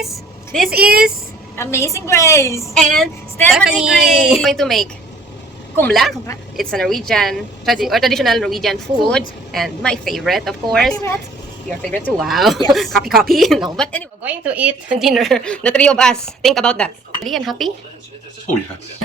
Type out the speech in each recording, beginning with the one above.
guys! This is Amazing Grace and Stephanie Grace. We're going to make kumla. It's a Norwegian or traditional Norwegian food, and my favorite, of course. Your favorite too? Wow. Yes. Copy. No, but anyway, we're going to eat dinner. The three of us. Think about that. Ready and happy? Oh yes.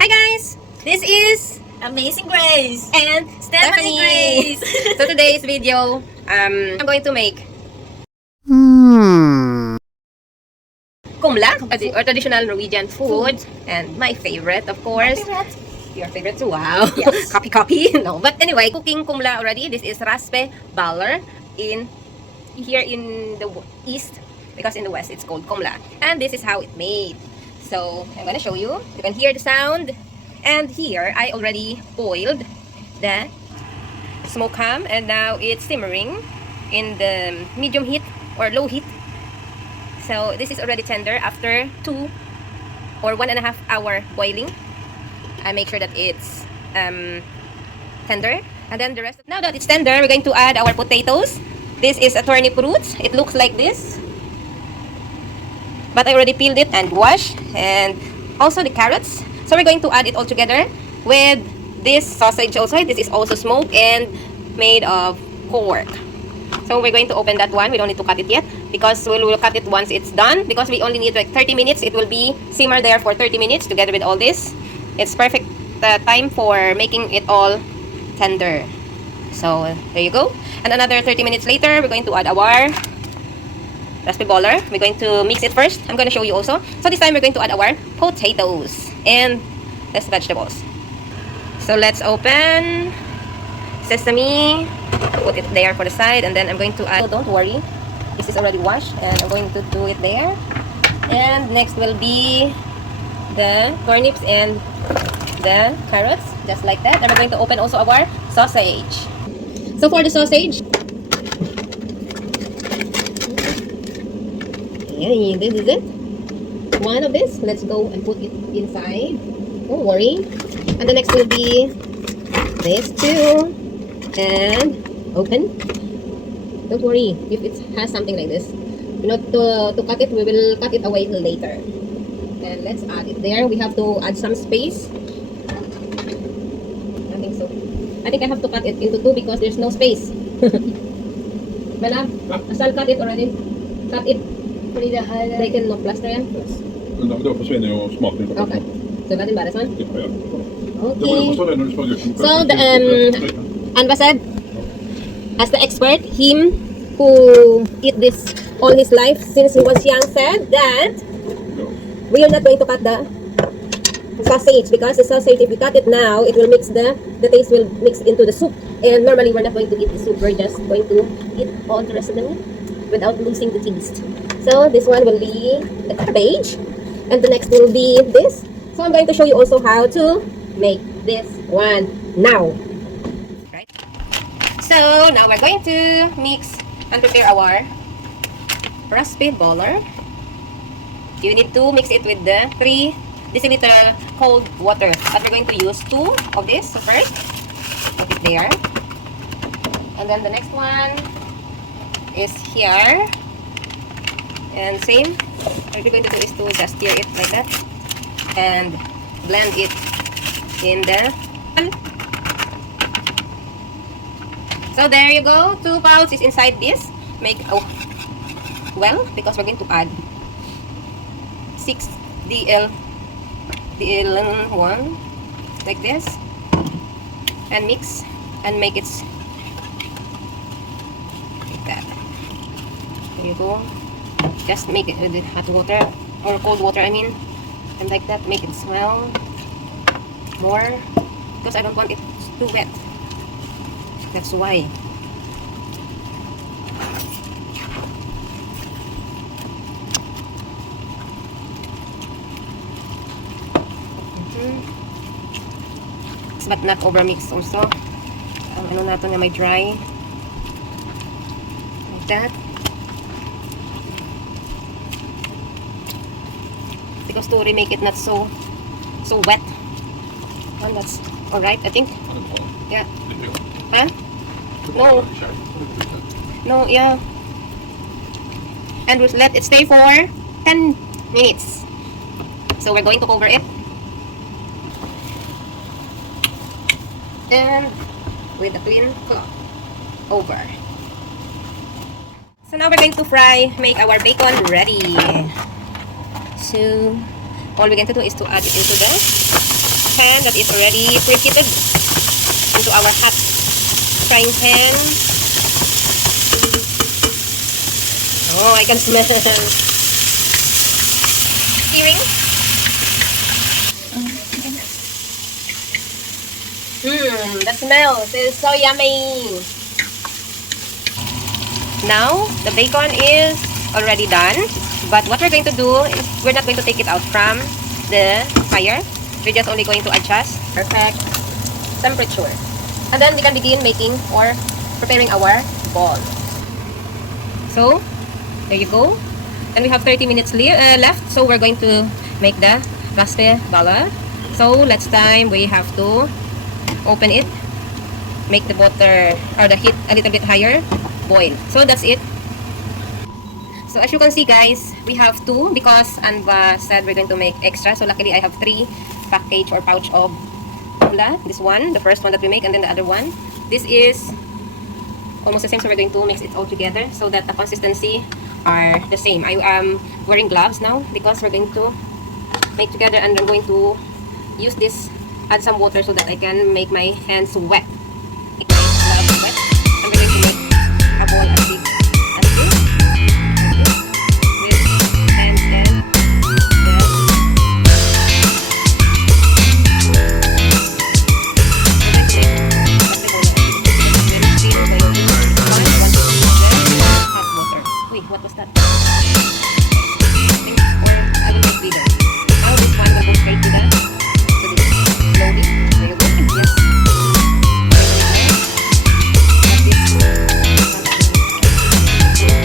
Hi guys! This is Amazing Grace and Stephanie Grace. So today's video, I'm going to make kumla or traditional Norwegian food, and my favorite, of course. Your favorite too? Wow. Yes. Copy. No, but anyway, cooking kumla already. This is Raspeballer here in the east, because in the west it's called kumla. And this is how it made. So I'm gonna show you. You can hear the sound. And here I already boiled the smoke ham, and now it's simmering in the medium heat or low heat. So this is already tender after 2 or 1.5 hour boiling. I make sure that it's tender, and then the rest. Now that it's tender, we're going to add our potatoes. This is a turnip root. It looks like this, but I already peeled it and washed, and also the carrots. So we're going to add it all together with this sausage also. This is also smoked and made of pork. So we're going to open that one. We don't need to cut it yet, because we'll cut it once it's done, because we only need like 30 minutes. It will be simmer there for 30 minutes together with all this. It's perfect time for making it all tender. So there you go. And another 30 minutes later, we're going to add our Raspeballer. We're going to mix it first. I'm going to show you also. So this time we're going to add our potatoes and these vegetables. So let's open sesame. Put it there for the side, and then I'm going to add. So don't worry, this is already washed, and I'm going to do it there. And next will be the turnips and the carrots, just like that. And we're going to open also our sausage. So for the sausage, yeah, this is it. One of this. Let's go and put it inside. Don't worry. And the next will be this too. And open. Don't worry if it has something like this. You know, to cut it, we will cut it away later. And let's add it there. We have to add some space. I think so. I think I have to cut it into 2 because there's no space. Mala, Asal cut it already. Cut it. They can no plaster yan. Men då försvinner ju smaken. Okay. So got it bara sån? Ja, ja. Okay. Så So the Anva said, as the expert, him who eat this all his life since he was young, said that we are not going to cut the sausage, because the sausage, if you cut it now, it will mix the taste will mix into the soup, and normally we're not going to eat the soup. We're just going to eat all the rest of the meat without losing the taste. So this one will be the cabbage, and the next will be this. So I'm going to show you also how to make this one now. Right. So now we're going to mix and prepare our Raspeballer. You need to mix it with the 3 deciliter cold water. But we're going to use 2 of this first. Put it there. And then the next one is here. And same. What we're going to do is to just stir it like that. And blend it in the. So there you go. 2 pounds is inside this. Make well, because we're going to add 6 DL1 like this, and mix and make it like that. There you go. Just make it with hot water or cold water, I mean, and like that. Make it swell more, because I don't want it too wet. That's why. But not over mix also. Ang ano natin na may dry. that. Because to remake it not so wet. And that's alright, I think. Yeah. Huh? No. No, yeah. And we'll let it stay for 10 minutes. So we're going to cover it. And with a clean cloth over. So now we're going to make our bacon ready. So all we're going to do is to add it into the pan that is already preheated into our hot frying pan. Oh, I can smell searing. That smells is so yummy. Now the bacon is already done, but what we're going to do is we're not going to take it out from the fire. We're just only going to adjust perfect temperature, and then we can begin making or preparing our ball. So there you go, and we have 30 minutes left, so we're going to make the Raspeballer. So last time we have to open it, make the butter or the heat a little bit higher, boil. So that's it. So as you can see guys, we have two because Anva said we're going to make extra. So luckily I have 3 package or pouch of tula. This one, the first one that we make, and then the other one. This is almost the same, so we're going to mix it all together so that the consistency are the same. I am wearing gloves now because we're going to make together, and I'm going to use this, add some water so that I can make my hands wet. Make my gloves wet. And we're going to make a ball as big as this. With hands and the hot water. Wait, what was that? Or I will make bigger. Now this one will go straight to the slowly. There you go. Yes.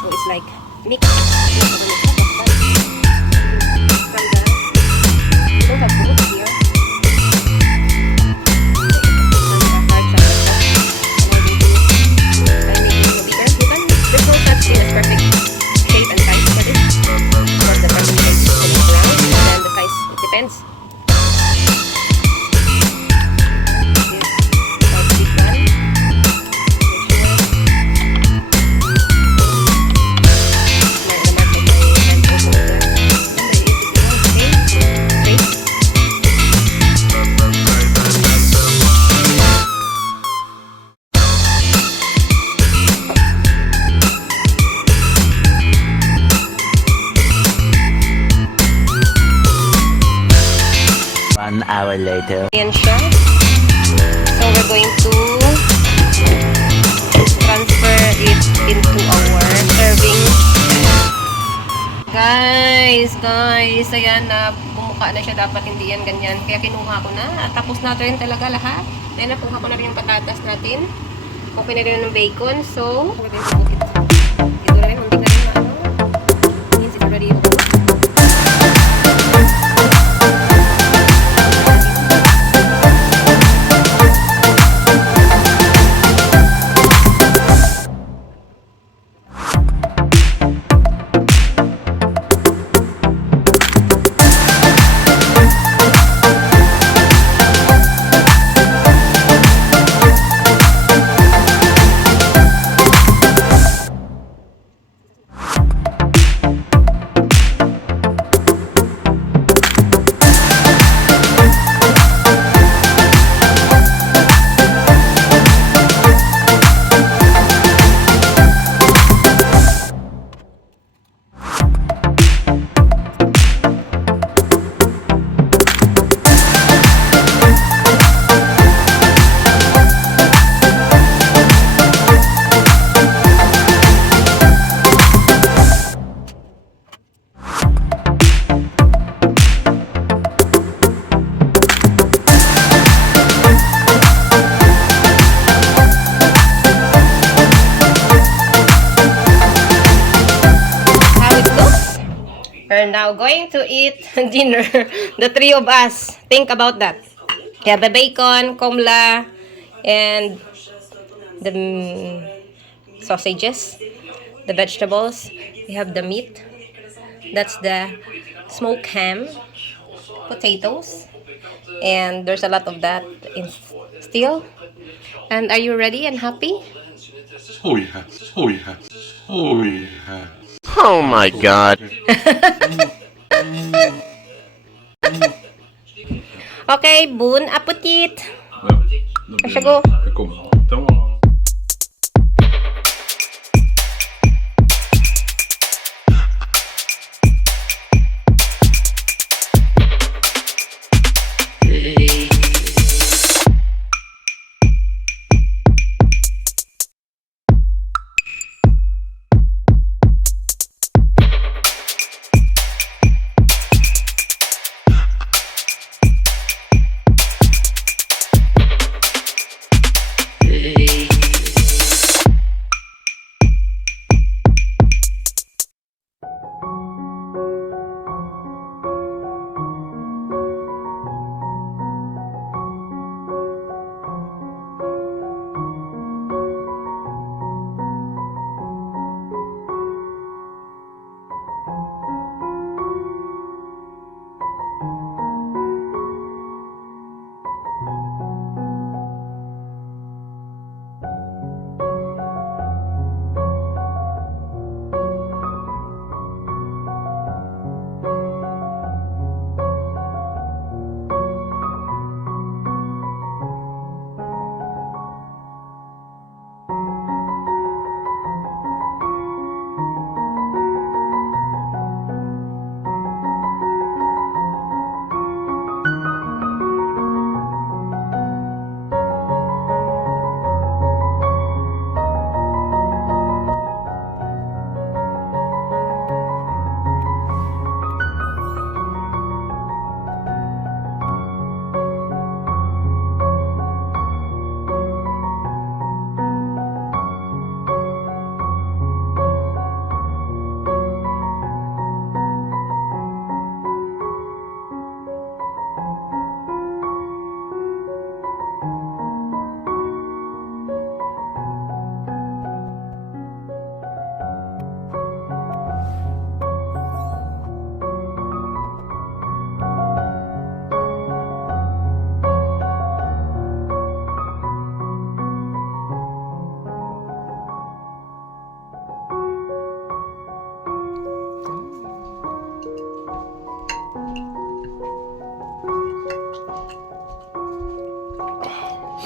So it's like mix. From the, you don't have to look here. There's no such thing as perfect shape and size for this. Of course, the perfect shape is going around, and then the size, it depends. This quite big one. Make sure the mark of my hand also there. And there is this one, okay, straight. One hour later. Ayan siya. So we're going to transfer it into our serving. Guys, ayan na, bumuka na siya, dapat hindi yan ganyan. Kaya kinuha ko na. Tapos na rin talaga lahat. Then nakuha ko na rin yung patatas natin. Okay na rin ng bacon. So, we're going to put it. Ito na rin, hindi na rin na ano. Means it's already okay. now going to eat dinner. The three of us. Think about that. We have the bacon, komla, and the sausages, the vegetables. We have the meat. That's the smoked ham, potatoes, and there's a lot of that in still. And are you ready and happy? Oh yes. Oh yes. Oh yes. Oh my god. Okay, bon appetit! Ja, då blir Varsågod. det kommer. Den var...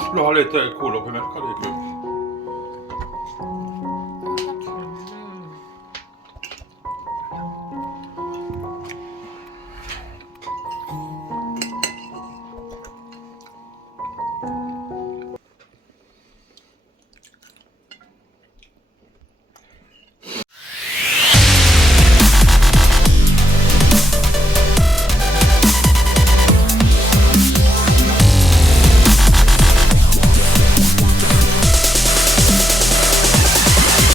Skulle ha lite cola på mjölk, det är kul.